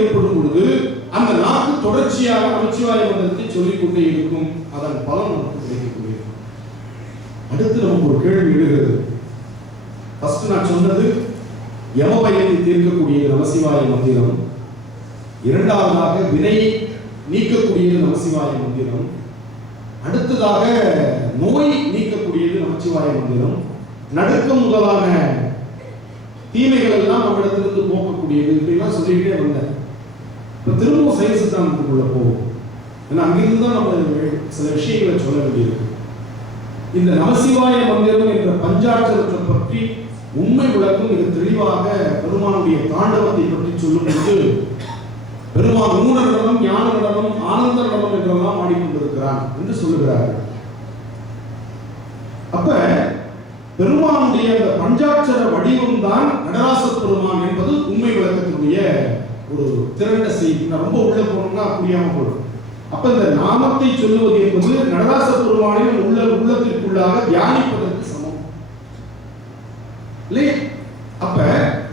ஏற்படும் பொழுது அந்த நாக்கு தொடர்ச்சியாக நமச்சிவாய மந்திரத்தை சொல்லிக் கொண்டே இருக்கும். அதன் பலன் நமக்கு கிடைக்கக்கூடியது. அடுத்து நமக்கு ஒரு கேள்வி எழுகிறது. ஃபர்ஸ்ட் நான் சொன்னது யமபயத்தை தீர்க்கக்கூடியது நமசிவாய மந்திரம். இரண்டாவதாக வினை நீக்கக்கூடியது நமசிவாய மந்திரம். அடுத்ததாக நோய் நீக்கக்கூடியது நமச்சிவாய மந்திரம். நடுக்கம் முதலான தீமைகள் எல்லாம் நம்மிடத்திலிருந்து போக்கக்கூடியது. இப்படிலாம் சொல்லிக்கிட்டே வந்தேன். இப்போ திரும்பவும் சைவ சித்தாந்தத்துக்குள்ள போகும். ஏன்னா அங்கிருந்து தான் நம்ம சில விஷயங்களை சொல்ல வேண்டியிருக்கு. இந்த நமசிவாய மந்திரம் என்ற பஞ்சாட்சரத்தை பற்றி உண்மை விளக்கம் மிக தெளிவாக பெருமானுடைய தாண்டவத்தை பற்றி சொல்லும் பொழுது பெருமான் ஊன நடனம், ஞான நடனம், ஆனந்த நடனம் என்றெல்லாம் ஆடிக்கொண்டிருக்கிறான் என்று சொல்லுகிறார்கள். அப்ப பெருமானுடைய அந்த பஞ்சாட்சர வடிவம் தான் நடராச பெருமான் என்பது உண்மை விளக்கத்தினுடைய ஒரு திரண்ட செய்தி. ரொம்ப உள்ள போனோம்னா புரியாம போடும். அப்ப இந்த நாமத்தை சொல்லுவது என்பது நடராச பெருமானின் உள்ளத்திற்குள்ளாக தியானிப்பதற்கு சமம் இல்லையா? அப்ப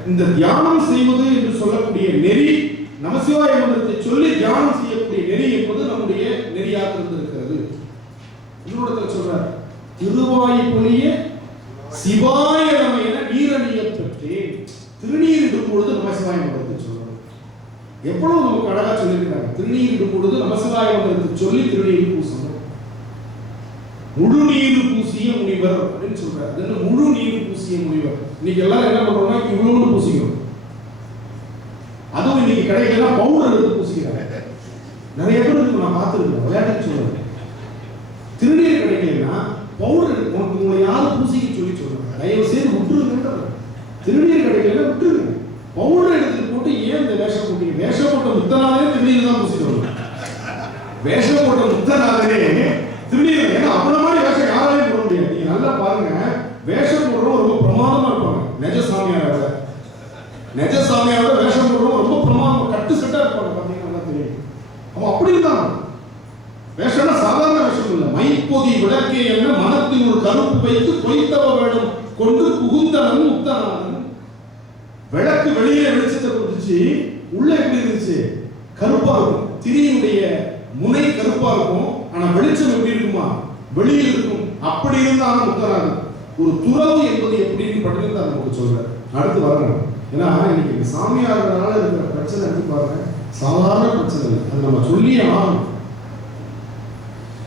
இந்த தியானம் செய்வது என்று சொல்லக்கூடிய நெறி, நமசிவாய மந்திரத்தை சொல்லி தியானம் செய்யக்கூடிய நெறி என்பது நம்முடைய நெறியாக இருந்திருக்கிறது. இன்னொரு சொல்றார், திருவாய்மொழிய சிவாய நம என நீரணிய பெற்றேன். திருநீர் இடும் பொழுது நமசிவாய மந்திரத்தை சொல்லணும். எவ்வளவு நமக்கு அழகா சொல்லியிருக்கிறாங்க. திருநீர் இடும் பொழுது நமசிவாய மந்திரத்தை சொல்லி திருநீர் பூசணும். முழு நீர் பூசிய முனிவர் அப்படின்னு சொல்றாரு. அது என்ன முழு நீர் பூசிய முனிவர்? இன்னைக்கு எல்லாரும் என்ன பண்றோம்னா இவ்வளவு பூசிக்கிறோம். அதுவும் இன்னைக்கு கடைகள்லாம் பவுடர் எடுத்து பூசிக்கிறாங்க. நிறைய பேருக்கு நான் பார்த்துருக்கேன். விளையாட்டு சொல்றேன், திருநீர் கிடைக்கலன்னா பவுடர் உனக்கு உங்களை யாரும் பூசிக்க சொல்லி சொல்றாங்க. தயவு செய்து விட்டுருங்க. திருநீர் கிடைக்கல விட்டுருங்க. பவுடர் எடுத்துட்டு போட்டு ஏன் இந்த வேஷம் போட்டீங்க? வேஷம் போட்ட முத்தனாலே திருநீர் தான் பூசிட்டு வருவாங்க. வேஷம் போட்ட முத்தனாலே திருநீர். ஏன்னா அவ்வளவு மாதிரி வேஷம் யாராலையும் போட முடியாது. நீங்க நல்லா பாருங்க, வேஷம் போடுறவங்க ரொம்ப பிரமாதமா இருப்பாங்க. நெஜ சாமியாரோட வேஷம் போடுறவங்க ரொம்ப பிரமாதமா கட்டு செட்டா இருப்பாங்க. பாத்தீங்கன்னா நல்லா தெரியும். அவன் அப்படி இருந்தாங்க. வேஷம்னா சாதாரண வேஷம் இல்லை. மைப்பொதி விளக்கே என்ன மனத்தின் ஒரு கருப்பு வைத்து பொய்த்தவ வேடம் கொண்டு புகுந்தனன் முத்தனான். விளக்கு வெளியே வெளிச்சத்தை கொடுத்துச்சு, உள்ள எப்படி இருந்துச்சு? கருப்பா இருக்கும். திரியினுடைய முனை கருப்பா இருக்கும், ஆனா வெளிச்சம் எப்படி இருக்குமா? வெளியில் இருக்கும். அப்படி இருந்தாலும் முத்தனான். ஒரு துறவு என்பது எப்படின்னு பட்டியல் தான் நமக்கு சொல்றேன். அடுத்து வரணும். ஏன்னா இன்னைக்கு சாமியார்களால இருக்கிற பிரச்சனை எடுத்து பாருங்க, சாதாரண பிரச்சனை இல்லை. அது நம்ம சொல்லியே ஆகணும்.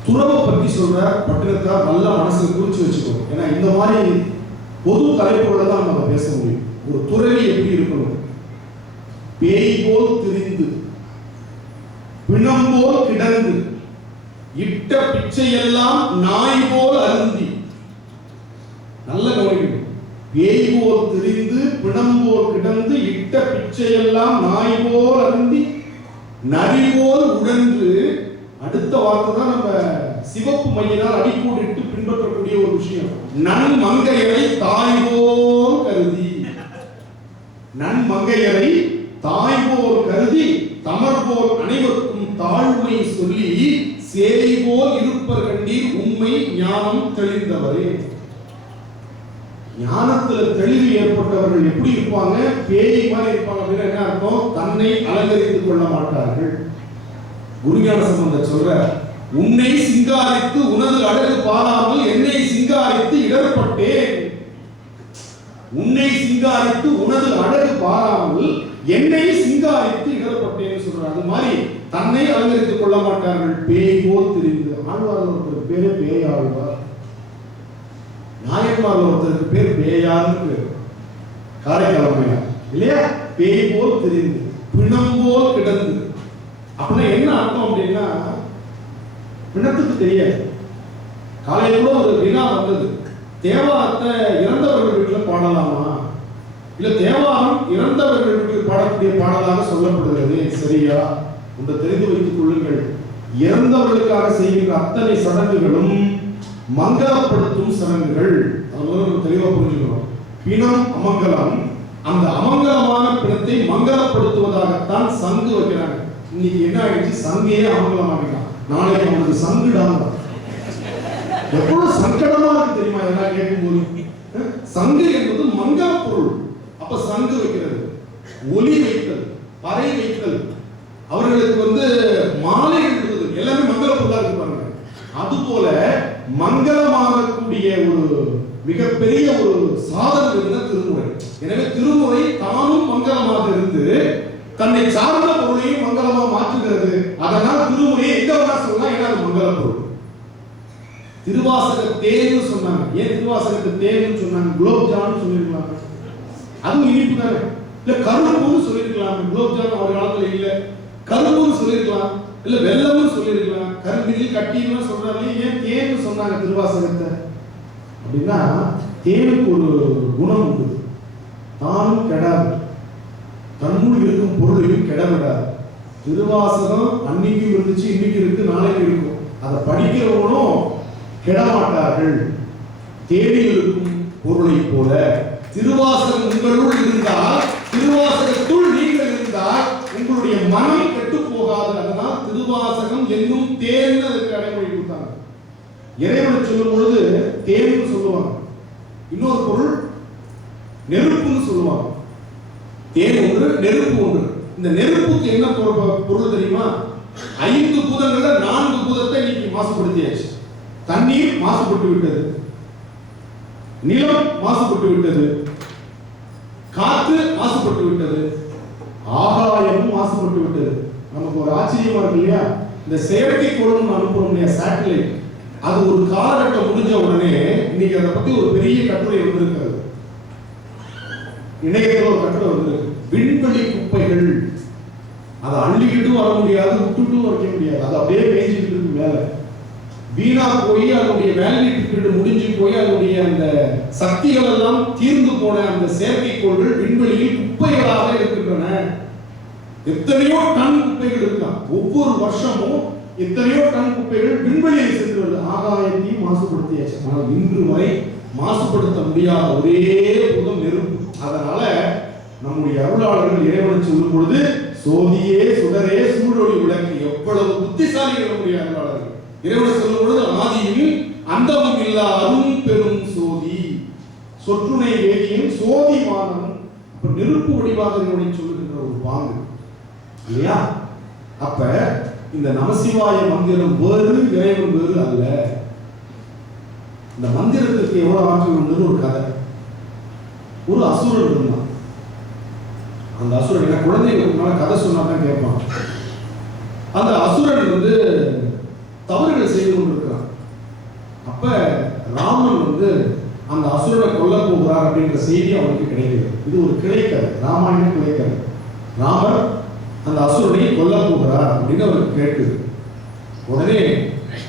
துறவை பற்றி சொல்ற பட்டினத்தார் நல்லா மனசுல குறிச்சு வச்சுக்கணும். ஏன்னா இந்த மாதிரி பொது தலைப்புகளை தான் நம்ம பேச முடியும். ஒரு துறவி எப்படி இருக்கணும்? பேய் போல் திரிந்து, பிணம் போல் கிடந்து, இட்ட பிச்சையெல்லாம் நாய் போல் அருந்தி. நல்ல கவனிக்கணும். பேய் போல் திரிந்து, பிணம் போல் கிடந்து, இட்ட பிச்சையெல்லாம் நாய் போல் அருந்தி, நரி போல் உழன்று. அடுத்த வார்த்தை தான் நம்ம சிவப்பு மையினால் அடிக்கூடிட்டு பின்பற்றக்கூடிய ஒரு விஷயம். நன்மங்கையரை தாய் போல் கருதி, நன்மங்கையரை தாய் போல் கருதி, தமர் போல் அனைவருக்கும் தாழ்மை சொல்லி, சேய் போல் இருப்பர் கண்டீர் உண்மை ஞானம் தெளிந்தவரே. ஞானத்துல தெளிவு ஏற்பட்டவர்கள் எப்படி இருப்பாங்க? பேய் மாதிரி இருப்பாங்க. அப்படின்னா என்ன அர்த்தம்? தன்னை அலங்கரித்துக் கொள்ள மாட்டார்கள். குருஞான சம்பந்தர் சொல்ற, உன்னை சிங்காரித்து உனது அழகு பாராமல் என்னை சிங்காரித்து இடர்பட்டேன். உன்னை சிங்காரித்து உனது அழகு பாராமல் என்னை சிங்காரித்து இடர்பட்டேன்னு சொல்றார். அது மாதிரி தன்னை அலங்கரித்துக் கொள்ள மாட்டார்கள். பேய் போல் திரிந்து. ஆழ்வார் ஒருத்தருக்கு பேரு பேய் ஆழ்வார், நாயன்மார் ஒருத்தருக்கு பேர் பேயான்னு பேர். காரைக்காலமையா இல்லையா? பேய் போல் திரிந்து, பிணம் போல் கிடந்து. அப்படின்னா என்ன அர்த்தம் அப்படின்னா, பிணத்துக்கு தெரியாது. காலையில் கூட ஒரு வினா வந்தது, தேவாரத்தை இறந்தவர்கள் வீட்டில் பாடலாமா? இல்ல தேவாரம் இறந்தவர்கள் வீட்டில் பாடக்கூடிய பாடலாக சொல்லப்படுகிறது. சரியா? ஒன்று தெரிந்து வைத்துக் கொள்ளுங்கள். இறந்தவர்களுக்காக செய்கின்ற அத்தனை சடங்குகளும் மங்களப்படுத்தும் சடங்குகள். அது தெளிவாக புரிஞ்சுக்கணும். பிணம் அமங்கலம். அந்த அமங்கலமான பிணத்தை மங்களப்படுத்துவதாகத்தான் சங்கு வைக்கிறாங்க. இன்னைக்கு என்ன ஆயிடுச்சு? சங்கையே அமங்கலமாகிட்டான். நாளைக்கு அவனுக்கு சங்குடாங்க. எவ்வளவு சங்கடமா இருக்கு தெரியுமா? இதெல்லாம் கேட்கும்போது சங்கு என்பது மங்கள பொருள். அப்ப சங்கு வைக்கிறது, ஒலி வைத்தல், பறை வைத்தல், அவர்களுக்கு மாலைகள் கொடுத்தது எல்லாமே மங்கள பொருளா இருப்பாங்க. அதுபோல மங்களமாகக்கூடிய ஒரு மிகப்பெரிய ஒரு சாதனம் இருந்தா திருமுறை. எனவே திருமுறை தானும் மங்களமாக இருந்து தன்னை சார்ந்த பொருளையும் மங்களமா மாற்றுகிறது. அதனால் திருமுறையை எங்க வேணா சொல்லலாம், ஏன்னா அது மங்கள பொருள். திருவாசக தேன்னு சொன்னாங்க. ஏன் திருவாசகத்தை தேன்னு சொன்னாங்க? குலோப் ஜாமுன் சொல்லிருக்கலாம், அதுவும் இனிப்பு தானே. இல்ல கரும்புன்னு சொல்லிருக்கலாம், குலோப் ஜாமுன் ஒரு காலத்துல இல்ல, கரும்புன்னு சொல்லிருக்கலாம், இல்ல வெல்லம்னு சொல்லிருக்கலாம், கரும்பில் கட்டின்னு சொல்றாங்க. ஏன் தேன்னு சொன்னாங்க திருவாசகத்தை அப்படின்னா, தேனுக்கு ஒரு குணம் உண்டு, தானும் கெடாது, தன்னுள் இருக்கும் பொருளையும் கெடவிடாது. திருவாசகம் அன்னைக்கும் இருந்துச்சு, இன்னைக்கு இருக்கு, நாளைக்கு இருக்கும். அதை படிக்கிறவங்களும் கெடமாட்டார்கள். தேடியில் இருக்கும் பொருளை போல திருவாசகம் உங்களுள் இருந்தால், திருவாசகத்துள் நீங்கள் இருந்தால் உங்களுடைய மனம் கெட்டு போகாது. அதனால் திருவாசகம் என்னும் தேன் அதற்கு அடைமொழி கொடுத்தாங்க. இறைவனை சொல்லும் பொழுது தேன்னு சொல்லுவாங்க, இன்னொரு பொருள் நெருப்புன்னு சொல்லுவாங்க. தேன் ஒன்று, நெருப்பு ஒன்று. இந்த நெருப்புக்கு என்ன பொருள் தெரியுமா? 5 பூதங்கள்ல 4 பூதத்தை இன்னைக்கு மாசுபடுத்தியாச்சு. தண்ணீர் மாசுபட்டு விட்டது, நிலம் மாசுபட்டு விட்டது, காற்று மாசுபட்டு விட்டது, ஆகாயமும் மாசுபட்டு விட்டது. நமக்கு ஒரு ஆச்சரியமா இருக்கு இல்லையா? இந்த செயற்கைக்கோள் அனுப்புறோம் இல்லையா, சேட்டலைட், அது ஒரு காலகட்டம் முடிஞ்ச உடனே இன்னைக்கு அதை பத்தி ஒரு பெரிய கட்டுரை வந்திருக்கிறது. இணையத்தில் ஒரு கட்டுரை வந்திருக்கு. விண்வெளி குப்பைகள், அதை அள்ளிக்கிட்டும் வர முடியாது, விட்டுட்டும் வைக்க முடியாது, அது அப்படியே பேசிட்டு இருக்கு மேல. வீணா போய் அதனுடைய வேலிடிட்டி பீரியட் முடிஞ்சு போய் அதனுடைய அந்த சக்திகள் எல்லாம் தீர்ந்து போன அந்த செயற்கைக்கோள்கள் விண்வெளியில் குப்பைகளாக இருக்கின்றன. எத்தனையோ டன் குப்பைகள் இருக்கான். ஒவ்வொரு வருஷமும் எத்தனையோ டன் குப்பைகள் விண்வெளியில் சென்று வருது. ஆகாயத்தையும் மாசுபடுத்தியாச்சு. ஆனால் இன்று வரை மாசுபடுத்த முடியாத ஒரே பூதம் நெருப்பு. அதனால நம்முடைய அருளாளர்கள் இறைவனை சொல்லும் பொழுது சோதியே சுடரே சூழொளி விளக்கு, எவ்வளவு புத்திசாலிகள் நம்முடைய அருளாளர்கள். இறைவனை சொல்லும் பொழுது ஆதியில் அந்தமும் இல்லா அரும் பெரும் சோதி, சொற்றுணை வேதியும் சோதி வானம். அப்ப நெருப்பு வடிவாக இறைவனை சொல்லுகின்ற ஒரு பாங்கு இல்லையா? அப்ப இந்த நமசிவாய மந்திரம் வேறு, இறைவன் வேறு அல்ல. இந்த மந்திரத்துக்கு எவ்வளவு ஆற்றல் உண்டு ஒரு கதை. ஒரு அசுரன் இருந்தான். அந்த அசுரன் என்ன குழந்தைகளுக்கு கதை சொன்னா தான் கேட்பான். அந்த அசுரன் தவறுகள் செய்து கொண்டிருக்கிறான். அப்ப ராமன் அந்த அசுரனை கொல்ல போகிறார் அப்படின்ற செய்தி அவனுக்கு கிடைக்கிறது. இது ஒரு கிளைக்கதை, ராமாயண கிளைக்கதை. ராமர் அந்த அசுரனை கொல்ல போகிறார் அப்படின்னு அவருக்கு கேட்குது. உடனே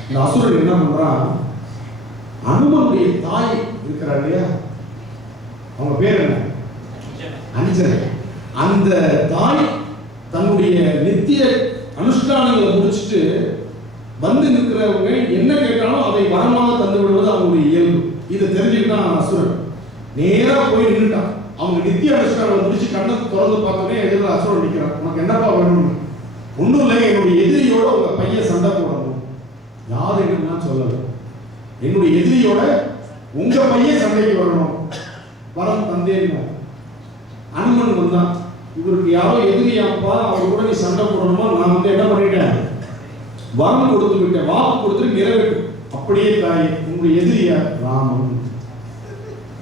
இந்த அசுரன் என்ன பண்றான், அனுமனுடைய தாய் இருக்கிறார் இல்லையா, அவங்க பேர் என்ன, அஞ்சனை. அந்த தாய் தன்னுடைய நித்திய அனுஷ்டானங்களை முடிச்சுட்டு வந்து நிற்கிறவங்க என்ன கேட்டாலும் அதை வரமாக தந்து விடுவது அவங்களுடைய இயல்பு. இதை தெரிஞ்சுக்கிட்டான் அசுரன். நேரா போய் நின்றுட்டான். அவங்க நித்திய அனுஷ்டானங்களை முடிச்சு கண்ணை திறந்து பார்த்தோன்னே எதிரில் அசுரன் நிற்கிறான். உனக்கு என்னப்பா வேணும்? ஒன்றும் இல்லை, என்னுடைய எதிரியோட உங்க பையன் சண்டை போடணும். யார் என்னன்னா சொல்லல, என்னுடைய எதிரியோட உங்க பையன் சண்டைக்கு வரணும், வரம் தந்தேன். அனுமன் வந்தான். இவருக்கு யாரோ எதிரியாப்பா, அவர் கூட நீ சண்டை போடணுமா? நான் என்ன பண்ணிட்டேன், வரம் கொடுத்து விட்டேன், வாக்கு கொடுத்துட்டு நிறைவேற்று. அப்படியே தாய், உங்களுடைய எதிரியா ராமன்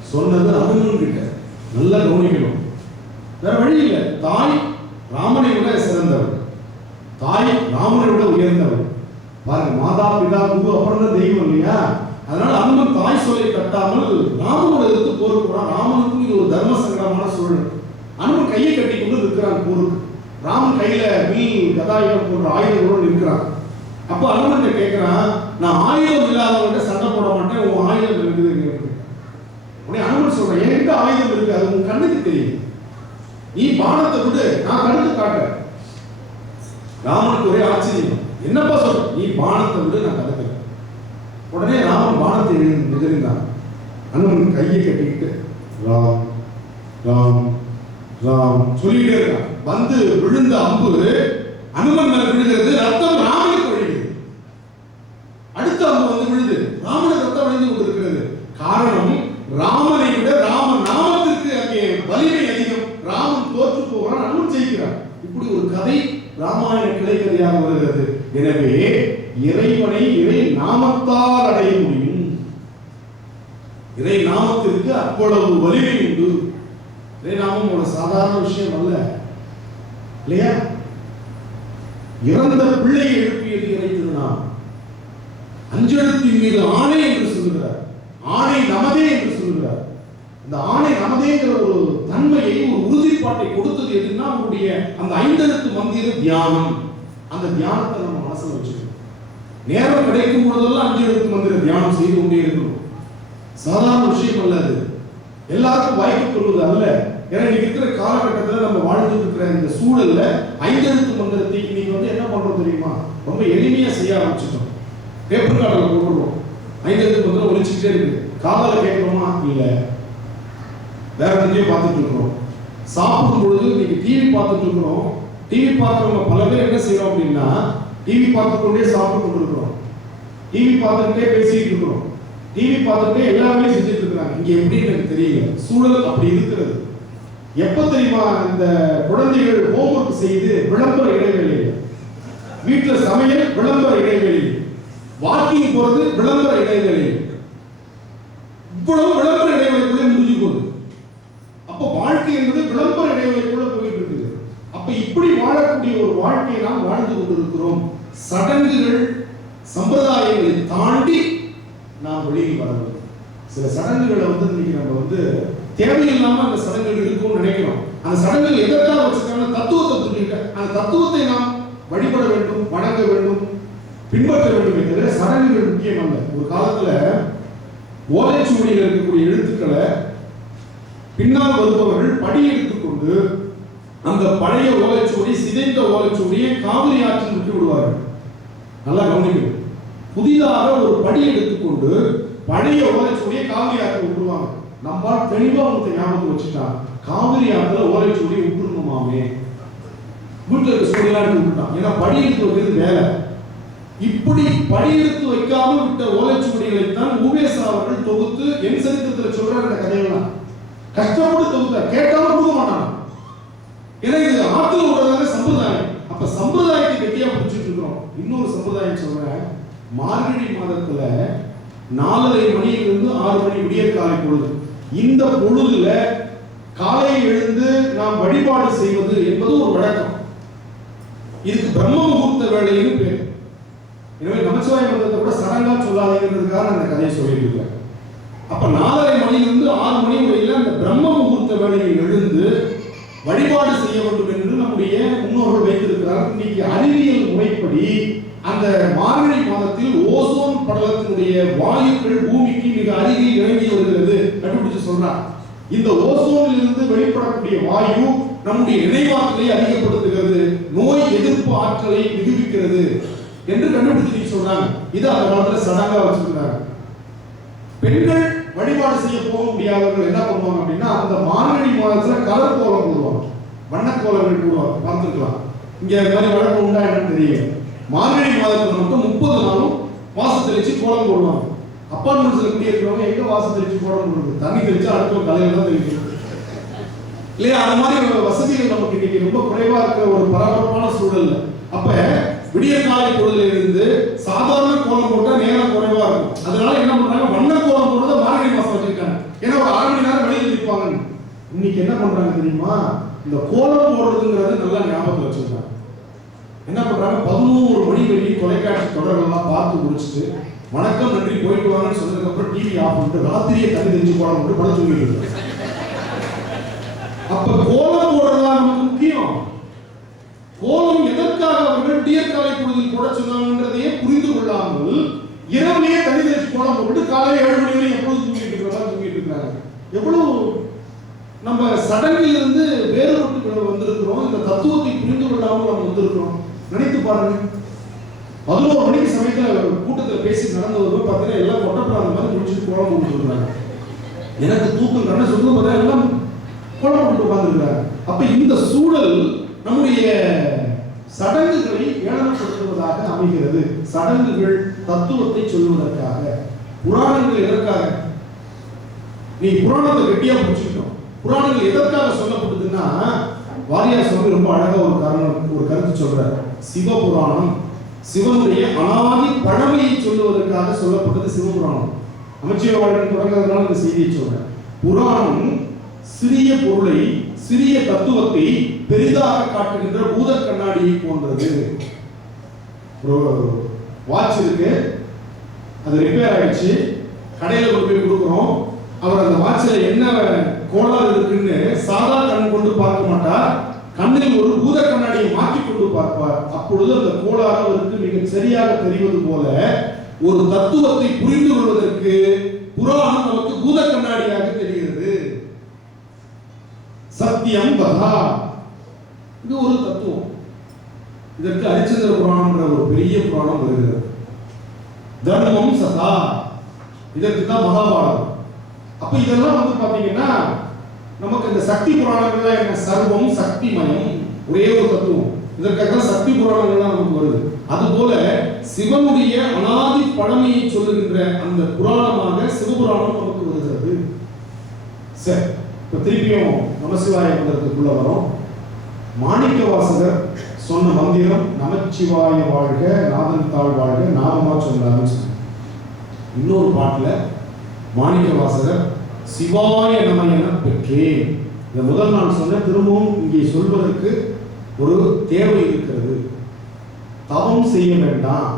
சொன்னது அனுமன் கிட்ட. நல்லா கவனிக்கணும், வேற வழி இல்லை. தாய் ராமனை விட சிறந்தவர், தாய் ராமனை விட உயர்ந்தவர். பாருங்க, மாதா பிதா குரு அப்புறம் தான் தெய்வம் இல்லையா? அதனால அனுமன் தாய் சொல்லை கட்டாமல் ராமனோட எதிர்த்து போருக்கு போறான். ராமனுக்கும் இது ஒரு தர்ம சங்கடமான சூழல். அனுமன் கையை கட்டி கொண்டு இருக்கிறான் போருக்கு. ராமன் கையில வில் கதாயுதம் போன்ற ஆயுதங்களோடு இருக்கிறான். அப்ப அனுமன் கேட்கிறான், நான் ஆயுதம் இல்லாதவங்க சண்டை போட மாட்டேன், உன் ஆயுதம் இருக்குது. உடனே அனுமன் சொல்றேன், என்கிட்ட ஆயுதம் இருக்கு, அது உன் கண்ணுக்கு தெரியும், நீ பானத்தை விட்டு நான் கடுத்து காட்டுறேன். ராமனுக்கு ஒரே ஆச்சரியம், என்னப்பா சொல்ற, நீ பானத்தை விட்டு நான் கடுக்கிறேன். உடனே ராமன் பானத்தை எதிர்ந்தான். அனுமன் கையை கட்டிக்கிட்டு ராம் ராம் ராம் சொல்லிட்டே இருக்கான். வந்து விழுந்த அம்பு அனுமன் மேல விழுகிறது, ரத்தம் ராமனுக்கு விழுகிறது. அடுத்த அம்பு விழுது, ராமனுக்கு ரத்தம் விழுந்து கொண்டிருக்கிறது. காரணம், ராமனை விட ராம நாமத்திற்கு அங்கே வலிமை அதிகம். ராமன் தோற்று போகிறான், அனுமன் ஜெயிக்கிறான். இப்படி ஒரு கதை ராமாயண கிளைக்கதையாக வருகிறது. எனவே இறைவனை இறை நாமத்தால் அடைய முடியும். இறை நாமத்திற்கு அவ்வளவு வலிமை உண்டு. இறை நாமம் ஒரு சாதாரண விஷயம் அல்ல, இல்லையா? இறந்த பிள்ளையை எழுப்பியது இறை திருநாமம். அஞ்செழுத்தின் மீது ஆணை என்று சொல்லுகிறார். ஆணை நமதே என்று சொல்லுகிறார். இந்த ஆணை நமதேங்கிற ஒரு தன்மையை, ஒரு உறுதிப்பாட்டை கொடுத்தது எதுன்னா அவருடைய அந்த 5 எழுத்து மந்திர தியானம். அந்த தியானத்தை நம்ம மனசுல வச்சுக்கணும். நேரம் கிடைக்கும் போதெல்லாம் 5 எழுத்து மந்திர தியானம் செய்து கொண்டே இருக்கணும். சாதாரண விஷயம் அல்ல அது. எல்லாருக்கும் வாய்ப்பு கொள்வது அல்ல. ஏன்னா இன்னைக்கு இருக்கிற காலகட்டத்தில் நம்ம வாழ்ந்துட்டு இருக்கிற இந்த சூழல்ல 5 எழுத்து மந்திரத்தை இன்னைக்கு என்ன பண்றோம் தெரியுமா? ரொம்ப எளிமையா செய்ய ஆரம்பிச்சிட்டோம். பேப்பர் கார்டில் போடுறோம். 5 எழுத்து மந்திரம் ஒலிச்சுக்கிட்டே இருக்கு. காதால கேட்கிறோமா? இல்ல, வேற எங்கேயோ பார்த்துட்டு இருக்கிறோம். சாப்பிடும் பொழுது இன்னைக்கு டிவி பார்த்துட்டு இருக்கிறோம். டிவி பார்க்கறவங்க பல பேர் என்ன செய்யறோம் அப்படின்னா, டிவி பார்த்துக்கொண்டே சாப்பிட்டு கொண்டிருக்கிறோம், டிவி பார்த்துக்கிட்டே பேசிட்டு இருக்கிறோம், டிவி பார்த்துக்கிட்டே எல்லாமே செஞ்சுட்டு இருக்கிறாங்க. இங்க எப்படின்னு எனக்கு தெரியல, சூழல் அப்படி இருக்கிறது. எப்ப தெரியுமா இந்த குழந்தைகள் ஹோம்வொர்க் செய்து விளம்பர இடைவெளி, வீட்டுல சமையல் விளம்பர இடைவெளி, வாக்கிங் போறது விளம்பர இடைவெளி, இவ்வளவு விளம்பர இடைவெளிக்குள்ளே முடிஞ்சு போகுது. அப்ப வாழ்க்கை என்பது விளம்பர இடைவெளிக்குள்ள போயிட்டு இருக்குது. அப்ப இப்படி வாழக்கூடிய ஒரு வாழ்க்கையை நாம் வாழ்ந்து கொண்டிருக்கிறோம். சடங்குகள் சம்பிரதாயங்களை தாண்டி நாம் வெளியில் வர வேண்டும். சில சடங்குகளை இன்னைக்கு நம்ம தேவையில்லாம அந்த சடங்குகள் இருக்கும்னு நினைக்கிறோம். அந்த சடங்குகள் எதற்காக வச்சிருக்காங்க? தத்துவத்தை புரிஞ்சுக்க, அந்த தத்துவத்தை நாம் வழிபட வேண்டும், வணங்க வேண்டும், பின்பற்ற வேண்டும் என்கிற சடங்குகள் முக்கியம் அல்ல. ஒரு காலத்துல ஓலைச்சுவடியில் இருக்கக்கூடிய எழுத்துக்களை பின்னால் வருபவர்கள் படி எடுத்துக்கொண்டு அந்த பழைய ஓலைச்சுவடி, சிதைந்த ஓலைச்சுவடியை காவிரி ஆற்றில் விட்டு விடுவார்கள். நல்லா கவனிக்கணும். புதிதாக ஒரு படி எடுத்துக்கொண்டு பழைய ஓலைச்சுவடியை காவிரி ஆற்றில் விட்டுருவாங்க. நம்மால் தெளிவா அவங்க ஞாபகம் வச்சுட்டான், காவிரி ஆற்றுல ஓலைச்சுவடியை விட்டுருணுமாமே. வீட்டில் இருக்க சுவடியெல்லாம் எடுத்து விட்டுட்டான். ஏன்னா படி எடுத்து வைக்கிறது வேலை. இப்படி படி எடுத்து வைக்காமல் விட்ட ஓலைச்சுவடிகளைத்தான் ஊவேசா அவர்கள் தொகுத்து என் சரித்திரத்தில் சொல்றாங்க. இந்த கதையெல்லாம் கஷ்டப்பட்டு தொகுத்தார். கேட்டாலும் கொடுக்க மாட்டாங்க. ஏன்னா இது ஆத்துல விடுறதாங்க சம்பிரதாயம். அப்ப சம்பிரதாயத்தை கெட்டியா பிடிச்சிட்டு இருக்கிறோம். இன்னொரு சம்பிரதாயம் சொல்றேன். மார்கழி மாதத்துல 4:30 மணியிலிருந்து 6 மணி விடியற் காலை பொழுது, இந்த பொழுதுல காலை எழுந்து நாம் வழிபாடு செய்வது என்பது ஒரு வழக்கம். இதுக்கு பிரம்ம முகூர்த்த வேளைன்னு பேர். எனவே நமச்சிவாய மந்திரத்தை கூட சடங்கா சொல்லாதீங்கிறதுக்காக அந்த கதையை சொல்லிட்டு இருக்கேன். அப்ப 4:30 மணியிலிருந்து 6 மணி வரையில அந்த பிரம்ம முகூர்த்த வேளையில் எழுந்து வழிபாடு செய்ய வேண்டும் என்று நம்முடைய முன்னோர்கள் வைத்திருக்கிறார்கள். இன்னைக்கு அறிவியல் முறைப்படி அந்த மார்கழி மாதத்தில் ஓசோன் படலத்தினுடைய வாயுக்கள் பூமிக்கு மிக அருகில் இறங்கி வருகிறது கண்டுபிடிச்சு சொல்றார். இந்த ஓசோனில் இருந்து வெளிப்படக்கூடிய வாயு நம்முடைய நினைவாற்றலை அதிகப்படுத்துகிறது, நோய் எதிர்ப்பு ஆற்றலை மிகுவிக்கிறது என்று கண்டுபிடிச்சு சொல்றாங்க. இது அந்த காலத்துல சடங்கா வச்சிருக்கிறாங்க. பெண்கள் வழிபாடு செய்ய போக முடியாதவர்கள் என்ன பண்ணுவாங்க அப்படின்னா, அந்த மார்கழி மாதத்துல கலர் கோலம் போடுவாங்க, வண்ணக்கோலங்கள் போடுவாங்க. பார்த்துக்கலாம். இங்க இந்த மாதிரி வழக்கம் உண்டா என்னன்னு தெரியல. மார்கழி மாதத்துல மட்டும் 30 நாளும் வாசல் தெளிச்சு கோலம் போடுவாங்க. அப்பார்ட்மெண்ட்ஸ்ல குடியிருக்கிறவங்க எங்க வாசல் தெளிச்சு கோலம் போடுறது? தண்ணி தெளிச்சா அடுத்த கலையில தான் தெளிக்கணும் இல்லையா? அந்த மாதிரி வசதிகள் நமக்கு இன்னைக்கு ரொம்ப குறைவா இருக்கிற ஒரு பரபரப்பான சூழல்ல, அப்ப விடிய காலை பொழுதுல இருந்து சாதாரண கோலம் போட்டா நேரம் குறைவா இருக்கும். அதனால என்ன பண்றாங்க, வண்ண கோலம் போடுறத மார்கழி மாசம் வச்சிருக்காங்க. ஏன்னா ஒரு 6 மணி நேரம் வெளியில் நிற்பாங்க. இன்னைக்கு என்ன பண்றாங்க தெரியுமா? இந்த கோலம் போடுறதுங்கிறது நல்லா ஞாபகத்தில் வச்சிருக்காங்க. என்ன பண்றாங்க, 11 மணி வரையும் தொலைக்காட்சி தொடர்கள்லாம் பார்த்து முடிச்சுட்டு வணக்கம் நன்றி போயிட்டு வாங்கன்னு சொன்னதுக்கு அப்புறம் டிவி ஆஃப் பண்ணிட்டு ராத்திரியே தண்ணி தெளிச்சு கோலம் போட்டு படம் தூங்கிட்டு இருக்காங்க. அப்ப கோலம் போடுறதா நமக்கு முக்கியம். கோலம் எதற்காக அவர்கள் விடியற்காலை பொழுதில் போட சொன்னாங்கன்றதையே புரிந்து கொள்ளாமல் இரவிலேயே தண்ணி தெளிச்சு கோலம் போட்டு காலை 7 மணி வரை எப்பொழுது தூங்கிட்டு இருக்கிறாங்க. எவ்வளவு நம்ம சடங்கிலிருந்து வேறுபட்டு வந்திருக்கிறோம். இந்த தத்துவத்தை புரிந்து கொள்ளாமல் நம்ம வந்திருக்கிறோம். நினைத்து பாருங்க. 11 மணிக்கு சமயத்துல கூட்டத்தில் பேசி நடந்து வருவோம். பார்த்தீங்கன்னா எல்லாம் கொட்டப்பட அந்த மாதிரி முடிச்சுட்டு கோலம் போட்டு இருக்காங்க. எனக்கு தூக்கம் கண்ண சொல்லும் போதா எல்லாம் கோலம் போட்டு உட்கார்ந்துருக்காங்க. அப்ப இந்த சூழல் நம்முடைய சடங்குகளை ஏளனப்படுத்துவதாக அமைகிறது. சடங்குகள் தத்துவத்தை சொல்வதற்காக, புராணங்கள் எதற்காக? நீ புராணத்தை கெட்டியா புரிஞ்சுக்கணும். புராணங்கள் எதற்காக சொல்லப்படுதுன்னா, வாரியார் சுவாமி ரொம்ப அழகா ஒரு கருத்து சொல்றார். சிவபுராணம் சிவனுடைய அனாதி பழமையை சொல்லுவதற்காக சொல்லப்பட்டது சிவபுராணம். நமச்சிவாய வாழ்க்கை தொடங்குறதுனால இந்த செய்தியை சொல்றேன். புராணம் சிறிய பொருளை, சிறிய தத்துவத்தை பெரிதாக காட்டுகின்ற பூத கண்ணாடியை போன்றது. ஒரு வாட்ச் இருக்கு, அது ரிப்பேர் ஆயிடுச்சு, கடையில கொண்டு போய் கொடுக்குறோம். அவர் அந்த வாட்சில் என்ன கோளாறு இருக்குன்னு சாதா கண் கொண்டு பார்க்க மாட்டார், கண்ணில் ஒரு பூத கண்ணாடியை மாற்றி கொண்டு பார்ப்பார். அப்பொழுது அந்த கோளாறு அவருக்கு மிக சரியாக தெரிவது போல ஒரு தத்துவத்தை புரிந்து கொள்வதற்கு புராணம் நமக்கு பூத கண்ணாடியாக தெரிகிறது. சத்தியம் வதா, இது ஒரு தத்துவம். இதற்கு ஹரிச்சந்திர புராணம் என்ற ஒரு பெரிய புராணம் வருகிறது. தர்மம் சதா, இதற்கு தான் மகாபாரதம். அப்ப இதெல்லாம் பாத்தீங்கன்னா நமக்கு இந்த சக்தி புராணங்கள்ல என்ன, சர்வம் சக்திமயம், ஒரே ஒரு தத்துவம். இதற்காக சக்தி புராணங்கள்லாம் நமக்கு வருது. அதுபோல சிவனுடைய அனாதி பழமையை சொல்லுகின்ற அந்த புராணமாக சிவபுராணம் நமக்கு வருகிறது. சரி, இப்ப திருப்பியும் நமசிவாய மந்திரத்துக்குள்ள வரும். மாணிக்கவாசகர் சொன்ன மந்திரம் நமச்சிவாய வாழ்க நாதன் தாழ் வாழ்க நாமமா சொன்னாருன்னு சொன்னார். இன்னொரு பாட்டுல மாணிக்கவாசகர் சிவாய நம என பெற்றேன். இந்த முதல் நான் சொன்ன திரும்பவும் இங்கே சொல்வதற்கு ஒரு தேவை இருக்கிறது. தவம் செய்ய வேண்டாம்,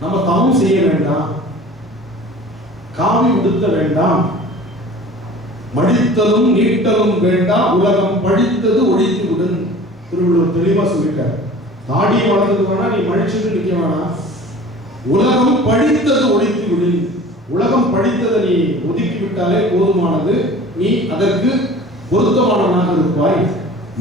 நம்ம தவம் செய்ய வேண்டாம், காவி உடுத்த வேண்டாம், மடித்தலும் நீட்டலும் வேண்டாம், உலகம் படித்தது ஒழித்து விடும். திருவள்ளுவர் தெளிவா சொல்லிட்டார். தாடி வளர்ந்தது வேணா, நீ மழிச்சுட்டு நிக்க வேணாம், உலகம் படித்தது ஒழித்து விடு. உலகம் படித்ததை நீ ஒதுக்கி விட்டாலே போதுமானது, நீ அதற்கு பொருத்தமானவனாக இருப்பாய்.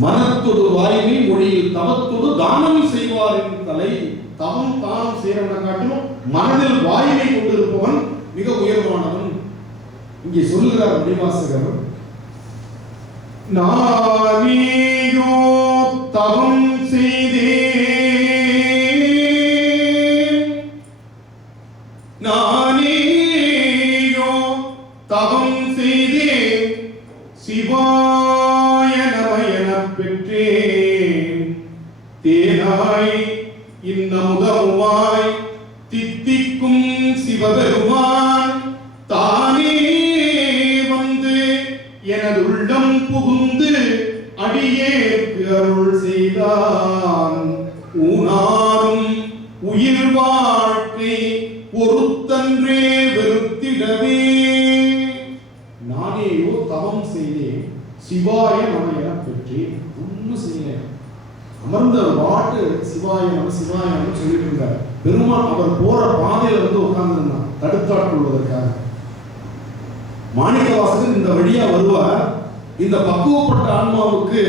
மனத்தோடு வாய்மை மொழியில் தவத்தோடு தானம் செய்வாரின் தலை. தவம் தானம் செய்யறவனை காட்டிலும் மனதில் வாய்மை கொண்டிருப்பவன் மிக உயர்வானவன். இங்கே சொல்லுகிறார் மணிவாசகர், நானேயோ தவம் செய்தேன், நானேயோ தவம் செய்தேன், சிவாய நம எனப் பெற்றேன். தேனாய் இன்னமுதமுமாய் தித்திக்கும் சிவபெருமான் தானே வந்து எனது உள்ளம் புகுந்து அடியேற்கு அருள் செய்தான். ஊனாரும் உயிர் வாழ்க்கை பொறுத்தன்றே வெறுத்திடவே. நானேயோ தவம் செய்தேன், சிவாய நம என பெற்றேன். ஒன்னும் செய்யல, அமர்ந்த பாட்டு சிவாய நம சிவாய நம சொல்லிட்டு இருந்தார். பெருமான் அவர் போற பாதையில உட்கார்ந்து இருந்தான் தடுத்தாட்கொள்வதற்காக. மாணிக்கவாசகர் இந்த வழியா வருவார். இந்த பக்குவப்பட்ட ஆன்மாவுக்கு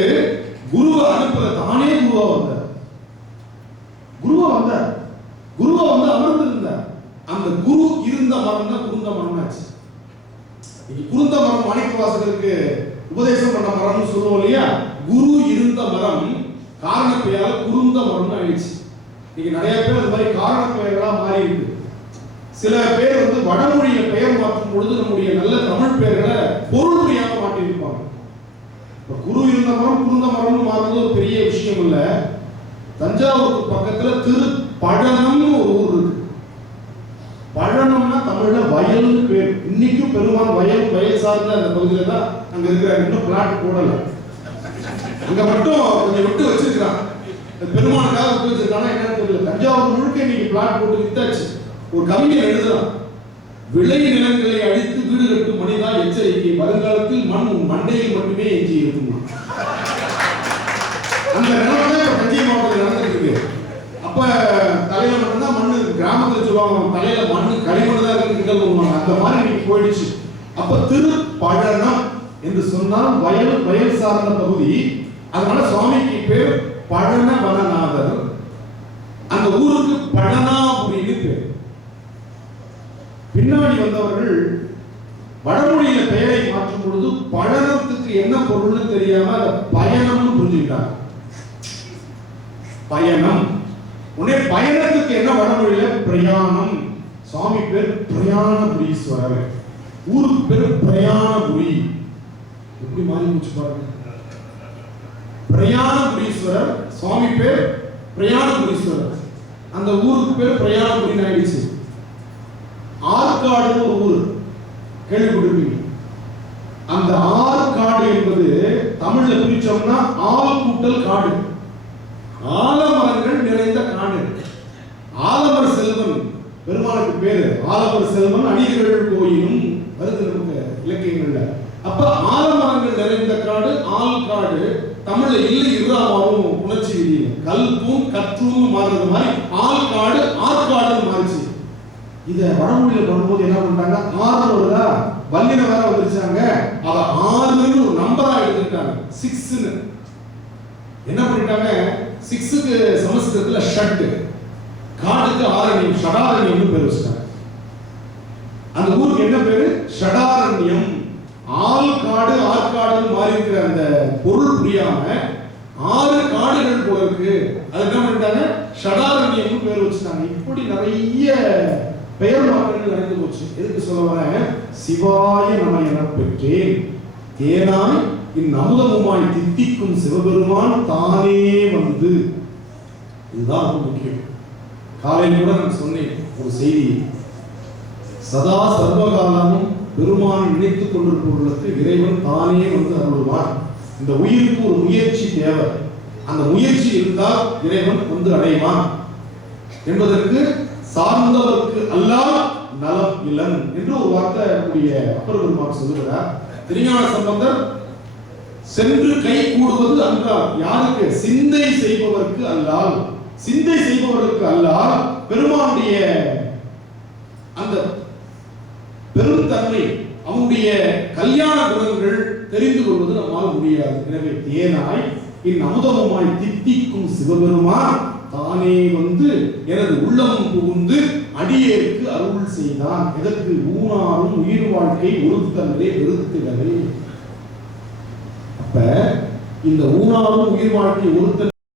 குருவை அனுப்புற, தானே குருவா வந்தார். குருவா வந்தார், குருவா வந்து அமர்ந்து இருந்தார். அந்த குரு இருந்த மரம் தான் குருந்த மரம் ஆச்சு. குருந்த மரம் மாணிக்கவாசகருக்கு உபதேசம் பண்ண மரம்னு சொல்லுவோம் இல்லையா. குரு இருந்த மரம் காரண பெயரால் குருந்த மரம் ஆயிடுச்சு. நீங்க நிறைய பேர் அந்த மாதிரி காரண பெயர்களா மாறி இருக்கு. சில பேர் வந்து வடமொழியில பெயர் மாற்றும் பொழுது நம்முடைய நல்ல தமிழ் பெயர்களை பொருள் புரியாம மாட்டிருப்பாங்க. குரு இருந்த மரம் குருந்த மரம்னு மாறுறது ஒரு பெரிய விஷயம் இல்ல. தஞ்சாவூருக்கு பக்கத்துல திருப்பழனம்னு ஒரு ஊர் இருக்கு. பழனம்னா தமிழ்ல வயல்னு பேர். இன்னைக்கும் பெருமாள் வயல் சார்ந்த அந்த பகுதியில தான் அங்க இருக்கிற, இன்னும் பிளாட் போடல, அங்க மட்டும் கொஞ்சம் விட்டு வச்சிருக்கிறான். பெருமாளுக்காக விட்டு வச்சிருக்கானா என்னன்னு தெரியல. தஞ்சாவூர் முழுக்க இன்னைக்கு பிளாட் போட்டு வித்தாச்சு. ஒரு கவிஞர் எழுதுறான், விளை நிலங்களை அழித்து வீடு கட்டும் மனிதா எச்சரிக்கை, வருங்காலத்தில் மண் மண்டையில் மட்டுமே எஞ்சி இருக்கும். அந்த நிலைமை தான் தஞ்சை மாவட்டத்தில் நடந்துட்டு இருக்கு. அப்ப தலையில மட்டும்தான் மண்ணு, கிராமத்துல சொல்லுவாங்க தலையில மண்ணு களிமண் தான் இருக்கு கிண்டல் பண்ணுவாங்க. அந்த மாதிரி இன்னைக்கு போயிடுச்சு. அப்ப திருப்பழனம் என்று சொன்னால் வயல் சார்ந்த பகுதி. அதனால சுவாமிக்கு பேர் பழன வனநாதர். அந்த ஊருக்கு பழனாபுரின்னு பேர். பின்னாடி வந்தவர்கள் வடமொழியில பெயரை மாற்றும் பொழுது பழனத்துக்கு என்ன பொருள்னு தெரியாம அதை பயணம்னு புரிஞ்சுக்கிட்டாங்க. பயணம் உடனே பயணத்துக்கு என்ன வடமொழியில பிரயாணம். சுவாமி பேர் பிரயாணபுரீஸ்வரர், ஊருக்கு பேர் பிரயாணபுரி. எப்படி மாறி போச்சு பாருங்க. பிரயாணபுரீஸ்வரர், சுவாமி பேர் பிரயாணபுரீஸ்வரர். அந்த ஊருக்கு பேர் பிரயாணபுரின்னு ஆயிடுச்சு. ஆற்காடுன்னு ஒரு ஊர் கேள்விப்பட்டிருப்பீங்க. அந்த ஆற்காடு என்பது தமிழ்ல பிரிச்சோம்னா ஆல் கூட்டல் காடு, ஆலமரங்கள் நிறைந்த காடு. ஆலமர செல்வன் பெருமாளுக்கு பேரு ஆலமர செல்வன், அணிகள் கோயிலும் வருது நமக்கு இலக்கியங்கள்ல. அப்ப ஆலமரங்கள் நிறைந்த காடு ஆல்காடு. தமிழ்ல இல்லை இருமாவும் உணர்ச்சி விதியில கல் தூண் கற்றூன்னு மாறுறது மாதிரி ஆல்காடு ஆற்காடுன்னு மாறிச்சு. இத வடமொழியில பண்ணும்போது என்ன பண்றாங்க, ஆறு வருதா வல்லின வேற வந்துருச்சாங்க, அத ஆறுன்னு ஒரு நம்பரா எடுத்துட்டாங்க, 6ன்னு. என்ன பண்ணிட்டாங்க, 6க்கு சமஸ்கிருதத்துல ஷட், காடுக்கு ஆரண்யம், ஷடாரண்யம்னு பேர் வச்சிட்டாங்க. அந்த ஊருக்கு என்ன பேரு, ஷடாரண்யம். ஆல்காடு ஆற்காடுன்னு மாறி இருக்கிற அந்த பொருள் புரியாம 6 காடுகள் போல இருக்கு, அது என்ன பண்ணிட்டாங்க ஷடாரண்யம்னு பேர் வச்சிட்டாங்க. இப்படி நிறைய பெயர் மாற்றங்கள் நடந்து போச்சு. எதுக்கு சொல்ல வரேன், சிவாய நம என பெற்றேன் தேனாய் இந்நமுதமுமாய் தித்திக்கும் சிவபெருமான் தானே வந்து. இதுதான் ரொம்ப முக்கியம். காலையில் கூட நான் சொன்னேன் ஒரு செய்தி, சதா சர்வகாலமும் பெருமான் நினைத்துக் கொண்டிருப்பவர்களுக்கு இறைவன் தானே வந்து அருள்வான். இந்த உயிருக்கு ஒரு முயற்சி தேவை, அந்த முயற்சி இருந்தால் இறைவன் வந்து அடைவான் என்பதற்கு சார்ந்தவருக்கு அல்லாஹ் நலம் இலன் என்று ஒரு வார்த்தை நம்முடைய அப்பர் பெருமான் சொல்லுகிறார். திருஞான சம்பந்தர் சென்று கை கூடுவது அன்றார், யாருக்கு, சிந்தை செய்பவருக்கு அல்லால். சிந்தை செய்பவர்களுக்கு அல்லால் பெருமானுடைய அந்த பெருந்தன்மை, அவனுடைய கல்யாண குணங்கள் தெரிந்து கொள்வது நம்மால் முடியாது. எனவே தேனாய் இந்நமுதமுமாய் தித்திக்கும் சிவபெருமான் தானே வந்து எனது உள்ளம் புகுந்து அடியேற்கு அருள் செய்தான். எதற்கு, ஊனாரும் உயிர் வாழ்க்கை ஒருத்தனே வெறுத்திடவே. அப்ப இந்த ஊனாரும் உயிர் வாழ்க்கை ஒருத்தன்